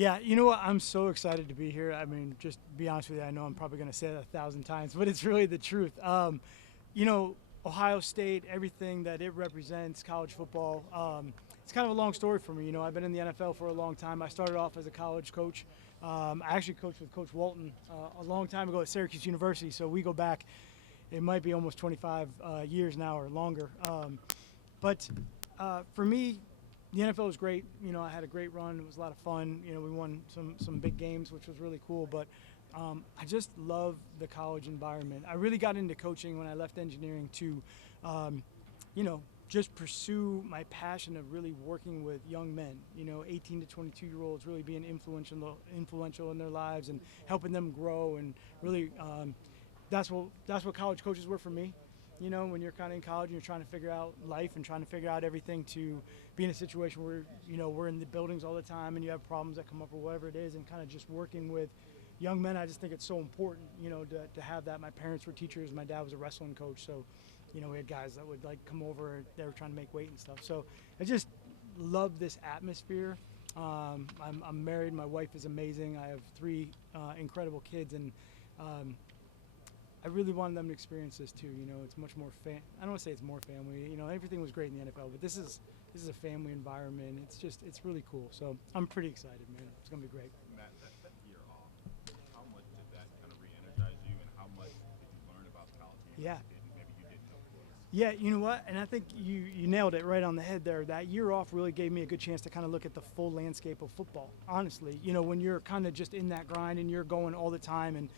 Yeah, you know what? I'm so excited to be here. I mean, just to be honest with you, I know I'm probably going to say that 1,000 times, but it's really the truth. You know, Ohio State, everything that it represents, college football, it's kind of a long story for me. You know, I've been in the NFL for a long time. I started off as a college coach. I actually coached with Coach Walton a long time ago at Syracuse University, so we go back, it might be almost 25 years now or longer. But for me, the NFL was great. You know, I had a great run. It was a lot of fun. You know, we won some big games, which was really cool. But I just love the college environment. I really got into coaching when I left engineering to, you know, just pursue my passion of really working with young men. You know, 18 to 22-year-olds, really being influential in their lives and helping them grow. And really, that's what college coaches were for me. You know, when you're kind of in college and you're trying to figure out life and trying to figure out everything, to be in a situation where, you know, we're in the buildings all the time and you have problems that come up or whatever it is, and kind of just working with young men. I just think it's so important, you know, to have that. My parents were teachers. My dad was a wrestling coach. So, you know, we had guys that would like come over and they were trying to make weight and stuff. So I just love this atmosphere. I'm married. My wife is amazing. I have three incredible kids, and I really wanted them to experience this too. You know, it's much more I don't want to say it's more family. You know, everything was great in the NFL, but this is a family environment. It's really cool. So I'm pretty excited, man. It's gonna be great. Matt, that year off, how much did that kind of re-energize you, and how much did you learn about the college game Yeah. that maybe you didn't know before? Yeah, you know what? And I think you nailed it right on the head there. That year off really gave me a good chance to kind of look at the full landscape of football. Honestly, you know, when you're kind of just in that grind and you're going all the time and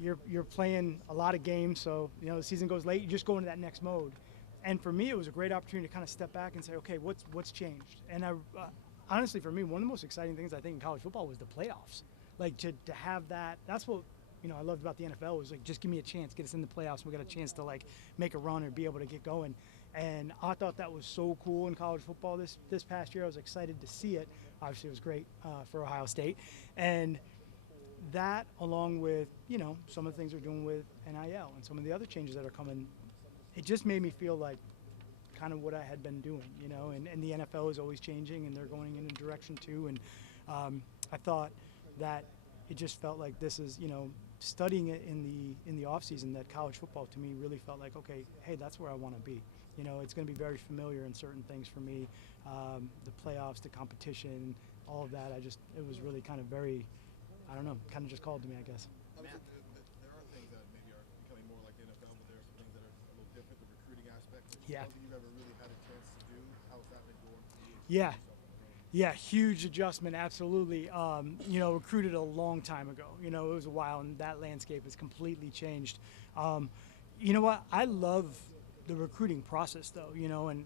you're playing a lot of games, so you know the season goes late, you just go into that next mode. And for me, it was a great opportunity to kind of step back and say, okay, what's changed? And I honestly, for me, one of the most exciting things I think in college football was the playoffs. Like to have that. That's what, you know, I loved about the NFL was like, just give me a chance, get us in the playoffs, and we got a chance to like make a run or be able to get going. And I thought that was so cool in college football this past year. I was excited to see it. Obviously, it was great for Ohio State, and that, along with, you know, some of the things we're doing with NIL and some of the other changes that are coming, it just made me feel like kind of what I had been doing, you know, and the NFL is always changing and they're going in a direction too. And I thought that it just felt like this is, you know, studying it in the off season, that college football to me really felt like, okay, hey, that's where I want to be. You know, it's going to be very familiar in certain things for me, the playoffs, the competition, all of that. It was really kind of very, I don't know, kind of just called to me, I guess. Obviously, there are things that maybe are becoming more like the NFL, but there are some things that are a little different. The recruiting aspect. Yeah. Something you've ever really had a chance to do. How's that been going for you? Yeah. Yeah, huge adjustment, absolutely. You know, recruited a long time ago. You know, it was a while, and that landscape has completely changed. You know what? I love the recruiting process, though. You know, and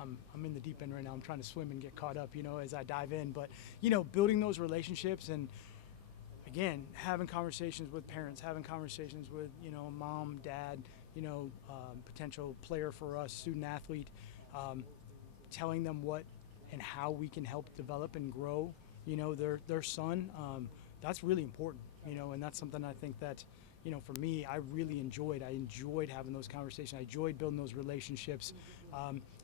I'm in the deep end right now. I'm trying to swim and get caught up, you know, as I dive in. But you know, building those relationships and, again, having conversations with parents, having conversations with, you know, mom, dad, you know, potential player for us, student athlete, telling them what and how we can help develop and grow, you know, their son. That's really important, you know, and that's something I think that, you know, for me, I really enjoyed. I enjoyed having those conversations. I enjoyed building those relationships.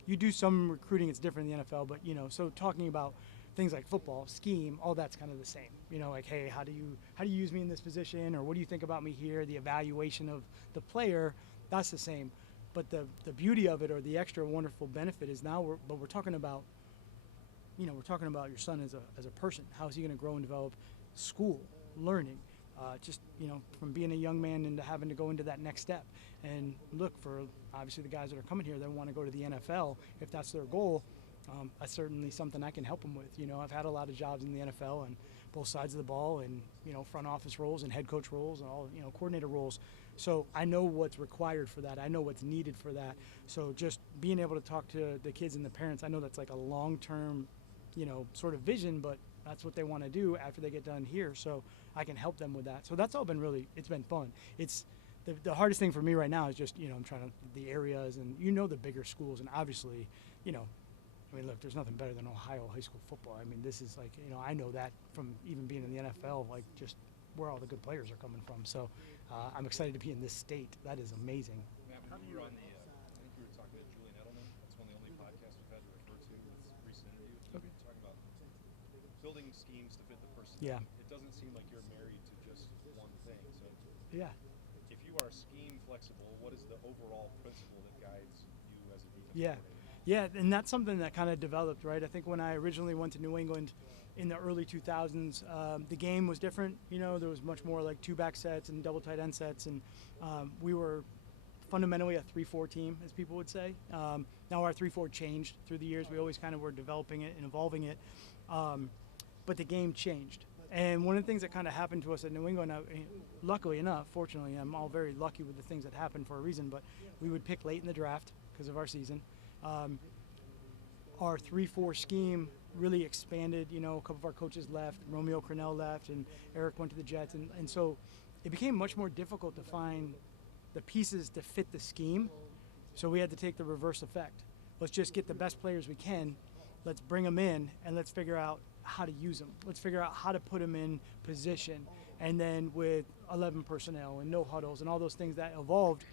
You do some recruiting, it's different in the NFL, but, you know, so talking about things like football, scheme, all that's kind of the same. You know, like, hey, how do you use me in this position, or what do you think about me here? The evaluation of the player, that's the same. But the beauty of it, or the extra wonderful benefit, is now we're talking about, you know, we're talking about your son as a person. How is he going to grow and develop? School, learning, just, you know, from being a young man into having to go into that next step. And look, for obviously the guys that are coming here that want to go to the NFL, if that's their goal, that's certainly something I can help them with. You know, I've had a lot of jobs in the NFL and both sides of the ball, and, you know, front office roles and head coach roles and all, you know, coordinator roles. So I know what's required for that. I know what's needed for that. So just being able to talk to the kids and the parents, I know that's like a long-term, you know, sort of vision, but that's what they want to do after they get done here. So I can help them with that. So that's all been it's been fun. It's the hardest thing for me right now is just, you know, I'm trying to, the areas and, you know, the bigger schools, and obviously, you know, I mean, look, there's nothing better than Ohio high school football. I mean, this is like, you know, I know that from even being in the NFL, like just where all the good players are coming from. So I'm excited to be in this state. That is amazing. Matt, when you were on I think you were talking to Julian Edelman. That's one of the only podcasts we've had to refer to with recent interview. Okay. Talking about building schemes to fit the person. Yeah. It doesn't seem like you're married to just one thing. So Yeah. if you are scheme flexible, what is the overall principle that guides you as a defensive Yeah. coordinator? Yeah, and that's something that kind of developed, right? I think when I originally went to New England in the early 2000s, the game was different. You know, there was much more like two-back sets and double tight end sets, and we were fundamentally a 3-4 team, as people would say. Now our 3-4 changed through the years. We always kind of were developing it and evolving it, but the game changed. And one of the things that kind of happened to us at New England, luckily enough, fortunately, I'm all very lucky with the things that happened for a reason, but we would pick late in the draft because of our season. Our 3-4 scheme really expanded. You know, a couple of our coaches left. Romeo Crennel left, and Eric went to the Jets. And so it became much more difficult to find the pieces to fit the scheme. So we had to take the reverse effect. Let's just get the best players we can. Let's bring them in, and let's figure out how to use them. Let's figure out how to put them in position. And then with 11 personnel and no huddles and all those things that evolved,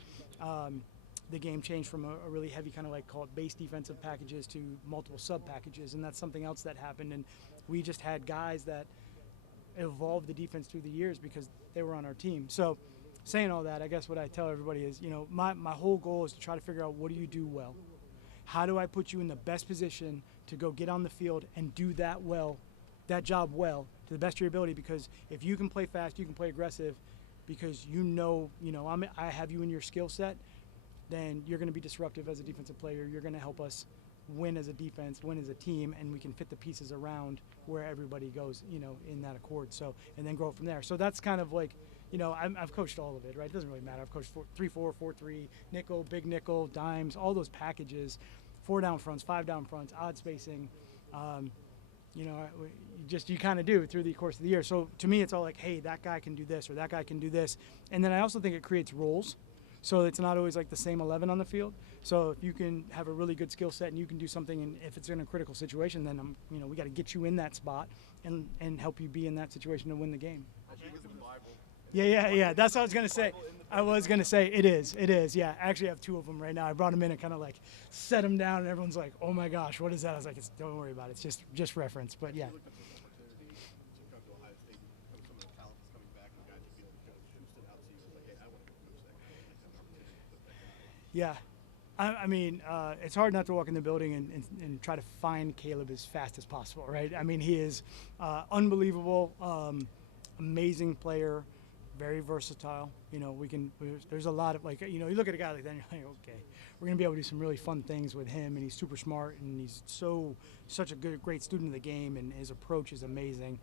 the game changed from a really heavy kind of like call it base defensive packages to multiple sub packages, and that's something else that happened. And we just had guys that evolved the defense through the years because they were on our team. So saying all that, I guess what I tell everybody is, you know, my whole goal is to try to figure out what do you do well? How do I put you in the best position to go get on the field and do that well, that job well, to the best of your ability? Because if you can play fast, you can play aggressive, because you know, I have you in your skill set, then you're going to be disruptive as a defensive player. You're going to help us win as a defense, win as a team, and we can fit the pieces around where everybody goes, you know, in that accord. So, and then grow from there. So that's kind of like, you know, I've coached all of it, right? It doesn't really matter. I've coached 3-4, 4-3, nickel, big nickel, dimes, all those packages, 4 down fronts, 5 down fronts, odd spacing. You know, you kind of do through the course of the year. So to me, it's all like, hey, that guy can do this or that guy can do this. And then I also think it creates roles. So it's not always like the same 11 on the field. So if you can have a really good skill set and you can do something, and if it's in a critical situation, then you know, we got to get you in that spot and help you be in that situation to win the game. Yeah. That's what I was gonna say. It is. Yeah, I actually have 2 of them right now. I brought them in and kind of like set them down, and everyone's like, "Oh my gosh, what is that?" I was like, "Don't worry about it. It's just reference." But yeah. Yeah, I mean, it's hard not to walk in the building and try to find Caleb as fast as possible, right? I mean, he is unbelievable, amazing player, very versatile. You know, there's a lot of, like, you know, you look at a guy like that and you're like, okay, we're going to be able to do some really fun things with him, and he's super smart, and he's such a great student of the game, and his approach is amazing.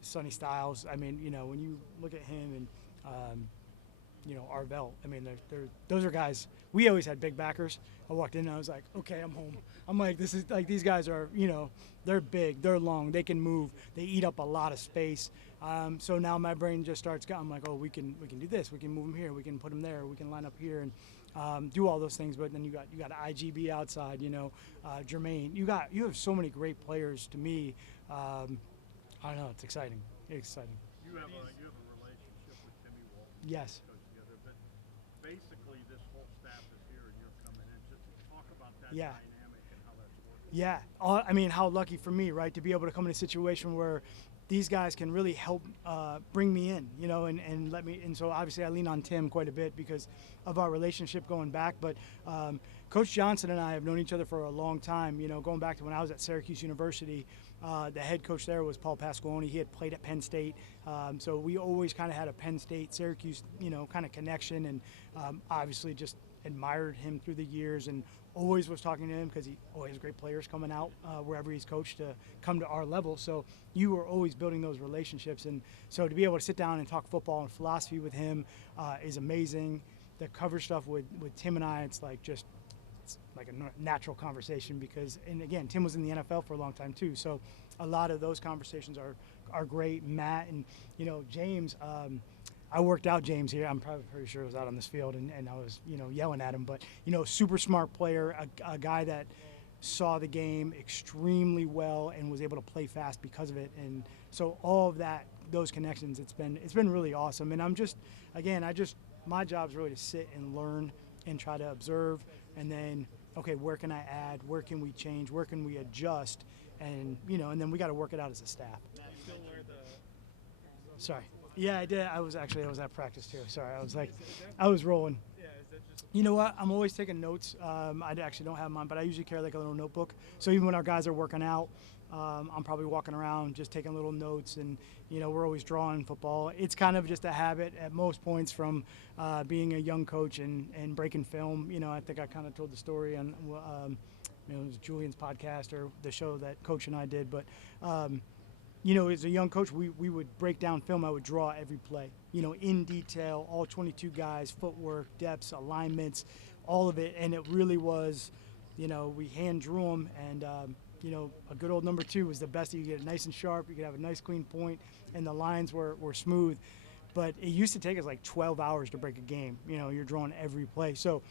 Sonny Styles, I mean, you know, when you look at him and, you know, Arvell, I mean, those are guys. We always had big backers. I walked in and I was like, okay, I'm home. I'm like, this is like, these guys are, you know, they're big, they're long, they can move, they eat up a lot of space. So now my brain just starts going. I'm like, oh, we can do this. We can move them here. We can put them there. We can line up here and do all those things. But then you got IGB outside. You know, Jermaine. You have so many great players. To me, I don't know. It's exciting. It's exciting. You have a relationship with Timmy Walton. Yes. Together, but basically this whole staff is here and you're coming in. Just talk about that Yeah. dynamic and how that's working. Yeah, I mean, how lucky for me, right, to be able to come in a situation where these guys can really help bring me in, you know, and let me. And so obviously I lean on Tim quite a bit because of our relationship going back. But Coach Johnson and I have known each other for a long time, you know, going back to when I was at Syracuse University. The head coach there was Paul Pasqualoni. He had played at Penn State. So we always kind of had a Penn State, Syracuse, you know, kind of connection, and obviously just admired him through the years and always was talking to him because he always has great players coming out wherever he's coached to come to our level. So you were always building those relationships. And so to be able to sit down and talk football and philosophy with him is amazing. The cover stuff with Tim and I, it's like a natural conversation because, and again, Tim was in the NFL for a long time too. So a lot of those conversations are great. Matt and, you know, James, I worked out James here. I'm probably pretty sure he was out on this field, and I was, you know, yelling at him. But, you know, super smart player, a guy that saw the game extremely well and was able to play fast because of it. And so all of that, those connections, it's been really awesome. And my job is really to sit and learn and try to observe, and then, okay, where can I add? Where can we change? Where can we adjust? and and then we got to work it out as a staff. You still wear the Sorry. Yeah, I did. I was at practice too. Sorry, I was rolling. yeah, is that just You know what? I'm always taking notes. I actually don't have mine, but I usually carry like a little notebook. So even when our guys are working out, I'm probably walking around just taking little notes, and we're always drawing football. It's kind of just a habit at most points from being a young coach and breaking film. I think I kind of told the story on it was Julian's podcast or the show that Coach and I did, but. As a young coach, we would break down film. I would draw every play, in detail, all 22 guys, footwork, depths, alignments, all of it. And it really was, we hand drew them. And, a good old number 2 was the best. You get it nice and sharp. You could have a nice clean point, and the lines were smooth. But it used to take us like 12 hours to break a game. You're drawing every play. So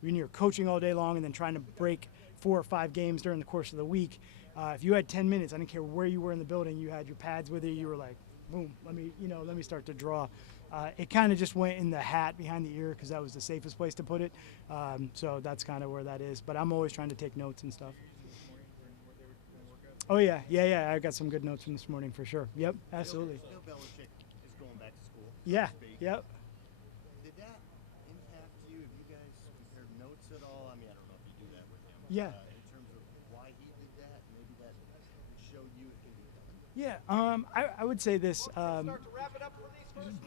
when you're coaching all day long and then trying to break 4 or 5 games during the course of the week, if you had 10 minutes, I didn't care where you were in the building, you had your pads with you, you were like, boom, let me start to draw. It kind of just went in the hat behind the ear because that was the safest place to put it. So that's kind of where that is. But I'm always trying to take notes and stuff. Oh, yeah. I got some good notes from this morning for sure. Yep, absolutely. Bill Belichick is going back to school. Yeah, so to speak. yep. Did that impact you? Have you guys compared notes at all? I mean, I don't know if you do that with him. Yeah. In terms of why he did that, maybe that showed you it can be done. Yeah, I would say this.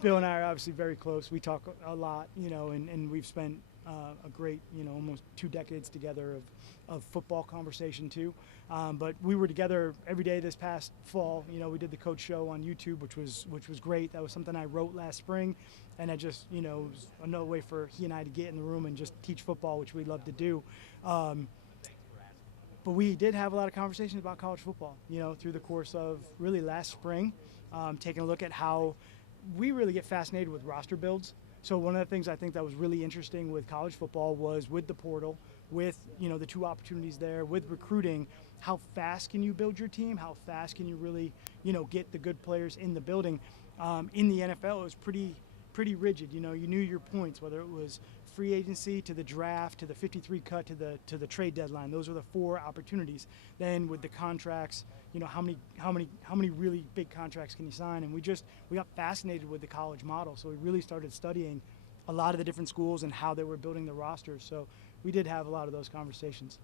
Bill and I are obviously very close. We talk a lot, and we've spent a great, almost 2 decades together of football conversation too. But we were together every day this past fall. We did the coach show on YouTube, which was great. That was something I wrote last spring, and I just, it was another way for he and I to get in the room and just teach football, which we love to do. But we did have a lot of conversations about college football, through the course of really last spring, taking a look at how we really get fascinated with roster builds. So one of the things I think that was really interesting with college football was with the portal, with the 2 opportunities there, with recruiting, how fast can you build your team? How fast can you really, get the good players in the building? In the NFL, it was pretty rigid. You knew your points, whether it was free agency to the draft to the 53 cut to the trade deadline. Those were the 4 opportunities. Then with the contracts, how many really big contracts can you sign? And we got fascinated with the college model, so we really started studying a lot of the different schools and how they were building the rosters. So we did have a lot of those conversations.